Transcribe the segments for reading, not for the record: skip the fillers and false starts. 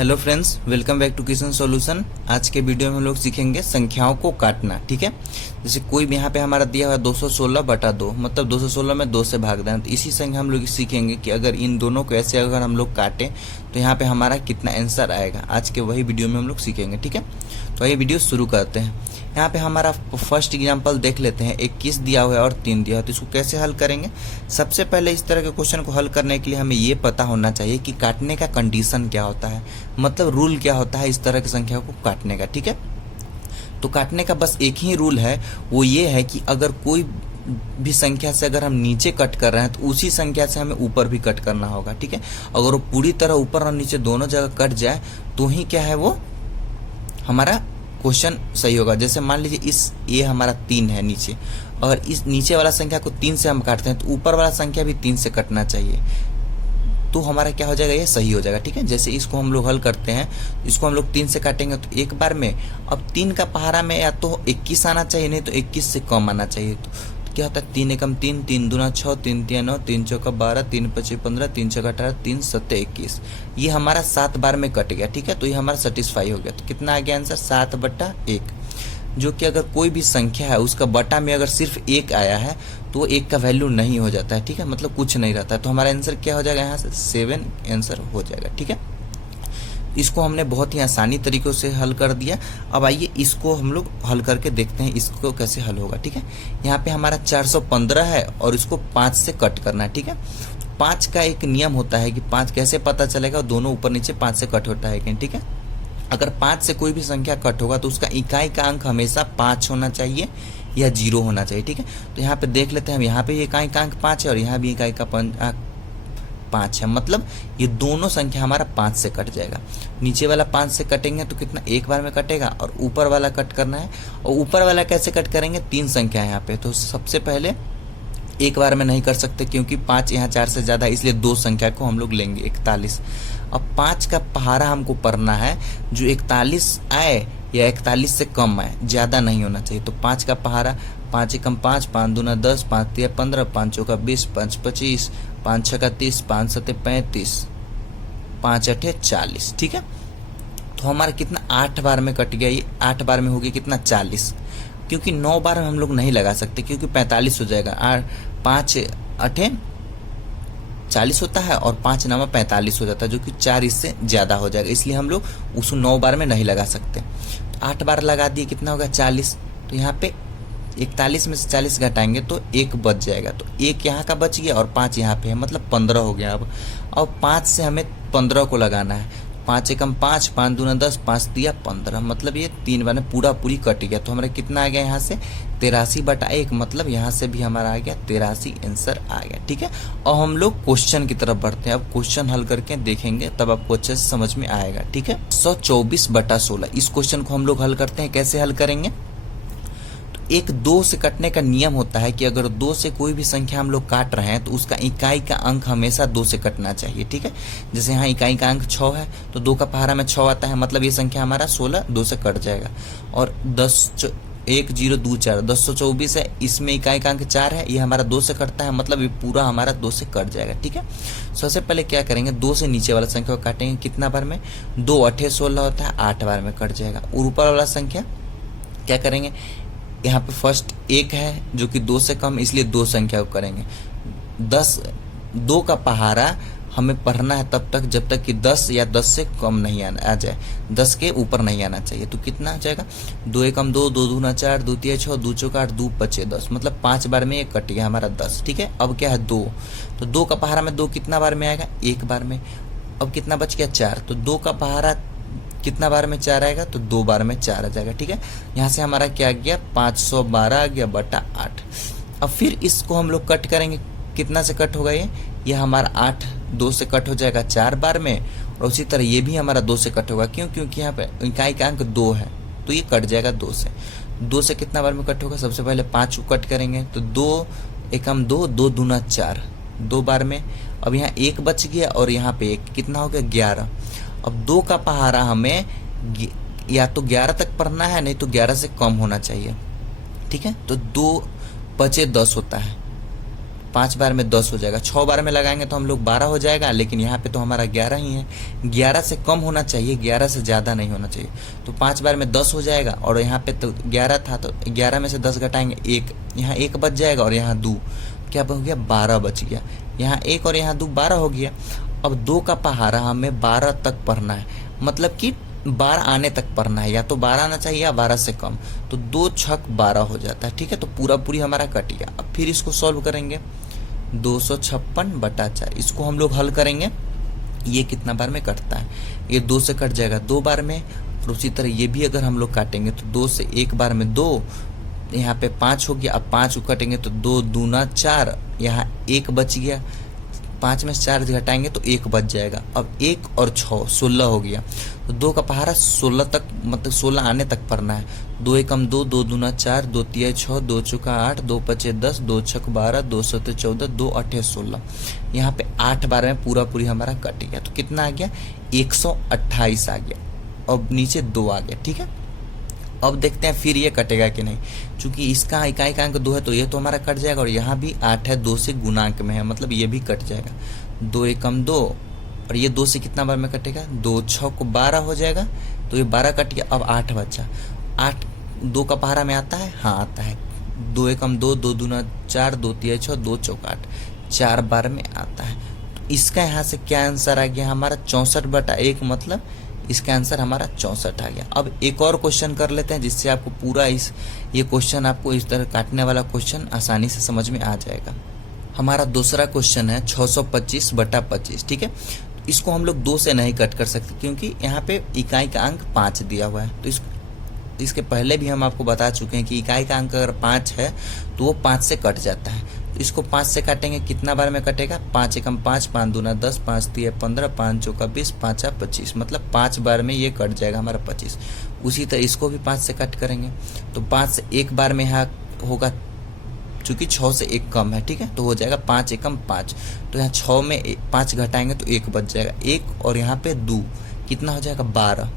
Hello friends, welcome back to Kishan solution. आज के video में हम लोग सीखेंगे संख्याओं को काटना। ठीक है, जैसे कोई भी यहाँ पे हमारा दिया हुआ है 216/2, मतलब 216 में 2 से भाग देना। तो इसी संख्या हम लोग सीखेंगे कि अगर इन दोनों को ऐसे अगर हम लोग काटें तो यहाँ पे हमारा कितना आंसर आएगा। आज के वही वीडियो में हम लोग सीखेंगे। ठीक है, तो ये वीडियो शुरू करते हैं। यहाँ पे हमारा फर्स्ट एग्जांपल देख लेते हैं। 21 दिया हुआ है और 3 दिया हुआ है, तो इसको कैसे हल करेंगे। सबसे पहले इस तरह के क्वेश्चन को हल करने के लिए हमें ये पता होना चाहिए कि काटने का कंडीशन क्या होता है, मतलब रूल क्या होता है इस तरह की संख्या को काटने का। ठीक है, तो काटने का बस एक ही रूल है, वो ये है कि अगर कोई भी संख्या से अगर हम नीचे कट कर रहे हैं तो उसी संख्या से हमें ऊपर भी कट करना होगा। ठीक है, अगर वो पूरी तरह ऊपर और नीचे दोनों जगह कट जाए तो ही क्या है वो हमारा क्वेश्चन सही होगा। जैसे मान लीजिए ये हमारा 3 है नीचे, अगर इस नीचे वाला संख्या को 3 से हम काटते हैं तो ऊपर वाला संख्या भी 3 से कटना चाहिए, तो हमारा क्या हो जाएगा, ये सही हो जाएगा। ठीक है, जैसे इसको हम लोग हल करते हैं, इसको हम लोग 3 से काटेंगे तो एक बार में, अब 3 का पहाड़ा में या तो 21 आना चाहिए, नहीं तो 21 से कम आना चाहिए। तो क्या होता है, 3 एकम 3, 3 दूना 6, 3 तिया 9, 3 चौका 12, 3 पचे 15, 3 छक्का 18, 3 सत्ते 21। ये हमारा 7 बार में कट गया। ठीक है, तो ये हमारा सेटिस्फाई हो गया। तो कितना आ गया आंसर, 7/1, जो कि अगर कोई भी संख्या है उसका बटा में अगर सिर्फ 1 आया है तो 1 का वैल्यू नहीं हो जाता है। ठीक है, मतलब कुछ नहीं रहता है। तो हमारा आंसर क्या हो जाएगा, यहाँ से 7 आंसर हो जाएगा। ठीक है, इसको हमने बहुत ही आसानी तरीकों से हल कर दिया। अब आइए इसको हम लोग हल करके देखते हैं इसको कैसे हल होगा। ठीक है, यहाँ पे हमारा 415 है और इसको 5 से कट करना है। ठीक है, 5 का एक नियम होता है कि 5 कैसे पता चलेगा, दोनों ऊपर नीचे 5 से कट होता है। ठीक है, अगर 5 से कोई भी संख्या कट होगा तो उसका इकाई का अंक हमेशा 5 होना चाहिए या 0 होना चाहिए। ठीक है, तो यहाँ पे देख लेते हैं हम, यहाँ पे इकाई का अंक 5 है और यहाँ भी इकाई का अंक 5 है, मतलब ये दोनों संख्या हमारा 5 से कट जाएगा। नीचे वाला 5 से कटेंगे तो कितना, एक बार में कटेगा, और ऊपर वाला कट करना है। और ऊपर वाला कैसे कट करेंगे, 3 संख्या है यहाँ पे, तो सबसे पहले एक बार में नहीं कर सकते क्योंकि 5 यहाँ 4 से ज्यादा, इसलिए 2 संख्या को हम लोग लेंगे, 41। अब 5 का पहाड़ा हमको पढ़ना है, जो 41 आए या 41 से कम आए, ज्यादा नहीं होना चाहिए। तो 5 का पहाड़ा 5 एकम 5, 5 दूना 10, 5 तिया 15, 5 चौका 20, 5 25, 5 छक्का 30, 5 सत्ते 35, 5 अठे 40। ठीक है, तो हमारा कितना 8 बार में कट गया। ये 8 बार में हो गया कितना, 40, क्योंकि 9 बार में हम लोग नहीं लगा सकते क्योंकि 45 हो जाएगा। 5 अठे 40 होता है और 5 नामा 45 हो जाता है, जो कि 4 इससे ज्यादा हो जाएगा, इसलिए हम लोग उसको 9 बार में नहीं लगा सकते। 8 बार लगा दिए, कितना होगा 40। तो यहाँ पे 41 में से 40 घटाएंगे तो 1 बच जाएगा, तो 1 यहाँ का बच गया और 5 यहाँ पे है, मतलब 15 हो गया। अब 5 से हमें 15 को लगाना है। 5 एकम 5, 5 दूना 10, 5 दिया 15, मतलब ये 3 बार में पूरी कट गया। तो हमारा कितना आ गया यहाँ से, 83/1, मतलब यहाँ से भी हमारा आ गया 83 आंसर आ गया। ठीक है, और हम लोग क्वेश्चन की तरफ बढ़ते हैं। अब क्वेश्चन हल करके देखेंगे, तब आपको अच्छे से समझ में आएगा। ठीक है, 124/16, इस क्वेश्चन को हम लोग हल करते हैं। कैसे हल करेंगे, एक 2 से कटने का नियम होता है कि अगर 2 से कोई भी संख्या हम लोग काट रहे हैं तो उसका इकाई का अंक हमेशा 2 से कटना चाहिए। ठीक है, जैसे यहाँ इकाई का अंक 6 है तो 2 का पहाड़ा में 6 आता है, मतलब ये संख्या हमारा 16 2 से कट जाएगा। और 1 0 2 4 1024 है, इसमें इकाई का अंक 4 है, ये हमारा 2 से कटता है, मतलब ये पूरा हमारा 2 से कट जाएगा। ठीक है, सबसे पहले क्या करेंगे, 2 से नीचे वाला संख्या को काटेंगे। कितना बार में, 2 अठे 16 होता है, 8 बार में कट जाएगा। और ऊपर वाला संख्या क्या करेंगे, यहाँ पे फर्स्ट 1 है जो कि 2 से कम, इसलिए 2 संख्या को करेंगे। 2 का पहाड़ा हमें पढ़ना है तब तक जब तक कि 10 या 10 से कम नहीं आ जाए, 10 के ऊपर नहीं आना चाहिए। तो कितना आ जाएगा, 2 एकम 2, 2 दूना 4, 2 तिया 6, 2 चौका 8, 2 पचे 10, मतलब 5 बार में ये कट गया हमारा 10। ठीक है, अब क्या है 2, तो 2 का पहाड़ा में 2 कितना बार में आएगा, 1 बार में। अब कितना बच गया 4, तो 2 का पहाड़ा कितना बार में 4 आएगा, तो 2 बार में 4 आ जाएगा। ठीक है, यहाँ से हमारा क्या गया, 512 आ गया बटा 8। अब फिर इसको हम लोग कट करेंगे, कितना से कट होगा, ये हमारा 8 2 से कट हो जाएगा 4 बार में, और उसी तरह ये भी हमारा 2 से कट होगा। क्यों, क्योंकि यहाँ पे इकाई का अंक 2 है तो ये कट जाएगा 2 से। 2 से कितना बार में कट होगा, सबसे पहले 5 को कट करेंगे, तो 2 एकम 2, 2 दूना 4, 2 बार में। अब यहाँ 1 बच गया और यहाँ पे 1, कितना हो गया 11। अब 2 का पहाड़ा हमें या तो 11 तक पढ़ना है, नहीं तो 11 से कम होना चाहिए। ठीक है, तो 2 पचे 10 होता है, 5 बार में 10 हो जाएगा, 6 बार में लगाएंगे तो हम लोग 12 हो जाएगा, लेकिन यहाँ पे तो हमारा 11 ही है, 11 से कम होना चाहिए, 11 से ज़्यादा नहीं होना चाहिए। तो 5 बार में 10 हो जाएगा, और यहाँ पे तो 11 था, तो 11 में से 10 घटाएंगे 1, यहाँ 1 बच जाएगा, और यहाँ 2 क्या हो गया, 12 बच गया। यहाँ 1 और यहाँ 2 12 हो गया। अब 2 का पहाड़ा हमें 12 तक पढ़ना है, मतलब कि 12 आने तक पढ़ना है, या तो 12 आना चाहिए या 12 से कम। तो 2 छक 12 हो जाता है, ठीक है। तो पूरा पूरी हमारा कट गया। अब फिर इसको सॉल्व करेंगे, 256/4, इसको हम लोग हल करेंगे। ये कितना बार में कटता है, ये 2 से कट जाएगा 2 बार में, और उसी तरह ये भी अगर हम लोग काटेंगे तो 2 से 1 बार में 2, यहाँ पे 5 हो गया। अब 5 को कटेंगे तो 2 दूना 4, यहाँ 1 बच गया, 5 में से 4 घटाएंगे तो 1 बच जाएगा। अब 1 और 6 16 हो गया। तो 2 का पहाड़ा 16 तक, मतलब 16 आने तक पढ़ना है। 2 एकम 2, 2 दूना 4, 2 तिया 6, 2 चौका 8, 2 पचे 10, 2 छक 12, 2 सते 14, 2 अठे 16। यहाँ पे 8 बार में पूरा पूरी हमारा कट गया। तो कितना आ गया, 128 आ गया। अब नीचे 2 आ गया, ठीक है। अब देखते हैं फिर ये कटेगा कि नहीं। चूंकि इसका इकाई का अंक 2 है तो ये तो हमारा कट जाएगा, और यहाँ भी 8 है, 2 से गुणांक में है, मतलब ये भी कट जाएगा। 2 एकम 2, और ये 2 से कितना बार में कटेगा, 2 छक 12 हो जाएगा। तो ये 12 कट गया। अब 8 बचा, 8 2 का पहाड़ा में आता है, हाँ आता है। 2 एकम 2, 2 दूना 4, 2 तिया 6, 2 चौका 8, 4 बार में आता है। तो इसका यहाँ से क्या आंसर आ गया हमारा, 64/1, मतलब इसका आंसर हमारा 64 आ गया। अब एक और क्वेश्चन कर लेते हैं, जिससे आपको पूरा ये क्वेश्चन, आपको इस तरह काटने वाला क्वेश्चन आसानी से समझ में आ जाएगा। हमारा दूसरा क्वेश्चन है 625/25, ठीक है। इसको हम लोग 2 से नहीं कट कर सकते, क्योंकि यहाँ पे इकाई का अंक 5 दिया हुआ है। तो इसके पहले भी हम आपको बता चुके हैं कि इकाई का अंक अगर 5 है तो वो 5 से कट जाता है। तो इसको 5 से काटेंगे, कितना बार में कटेगा, 5 एकम 5, 5 दूना 10, 5 तिया 15, 5 चौका 20, 5 25, मतलब 5 बार में ये कट जाएगा हमारा 25। उसी तरह इसको भी 5 से कट करेंगे, तो 5 से 1 बार में यहाँ होगा, चूंकि 6 से 1 कम है, ठीक है। तो हो जाएगा 5 एकम 5, तो यहाँ 6 में 5 घटाएंगे तो 1 बच जाएगा, 1 और यहाँ पे 2, कितना हो जाएगा, 12।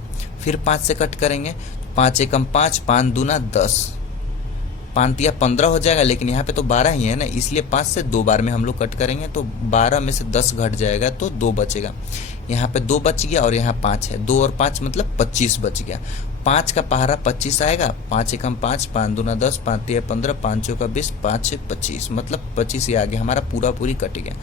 फिर 5 से कट करेंगे, 5 एकम 5, 5 दूना 10, 5 तिया 15 हो जाएगा, लेकिन यहाँ पे तो 12 ही है ना, इसलिए 5 से 2 बार में हम लोग कट करेंगे। तो 12 में से 10 घट जाएगा तो 2 बचेगा। यहाँ पे 2 बच गया, और यहाँ 5 है, 2 और 5 मतलब 25 बच गया। 5 का पहाड़ा 25 आएगा, 5 एकम 5, 5 दूना 10, 5 तिया 15, 5 चौका 20, 5 25, मतलब 25 ही आ गया, हमारा पूरा पूरी कट गया।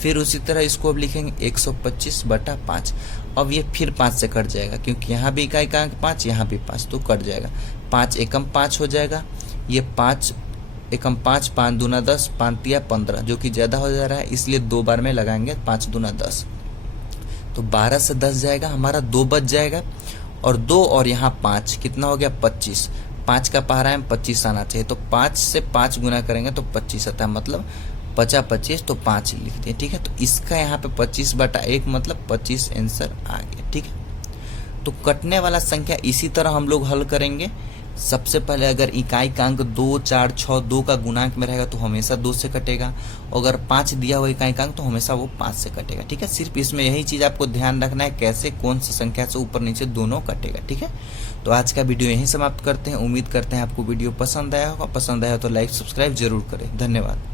फिर उसी तरह इसको अब लिखेंगे 125/5। अब ये फिर 5 से कट जाएगा, क्योंकि यहाँ भी इकाई का अंक 5, यहाँ भी 5, तो कट जाएगा। 5 एकम 5 हो जाएगा, ये 5 एकम 5, 5 दूना 10, 5 तिया 15, जो कि ज़्यादा हो जा रहा है, इसलिए 2 बार में लगाएंगे, 5 दूना 10, तो 12 से 10 जाएगा, हमारा 2 बच जाएगा। और 2 और यहाँ 5, कितना हो गया, 25। 5 का पहाड़ा में 25 आना चाहिए, तो 5 से 5 गुना करेंगे तो 25 आता है, मतलब 50/25, तो 5 लिख दिए, ठीक है। तो इसका यहाँ पे 25/1, मतलब 25 आंसर आ गया, ठीक है। तो कटने वाला संख्या इसी तरह हम लोग हल करेंगे। सबसे पहले अगर इकाई का अंक 2, 4, 6 2 का गुणांक में रहेगा तो हमेशा 2 से कटेगा। अगर 5 दिया हुआ इकाई का अंक तो हमेशा वो 5 से कटेगा, ठीक है। सिर्फ इसमें यही चीज़ आपको ध्यान रखना है, कैसे कौन सी संख्या से ऊपर नीचे दोनों कटेगा, ठीक है। तो आज का वीडियो यहीं समाप्त करते हैं। उम्मीद करते हैं आपको वीडियो पसंद आया होगा। पसंद आया तो लाइक सब्सक्राइब जरूर करें। धन्यवाद।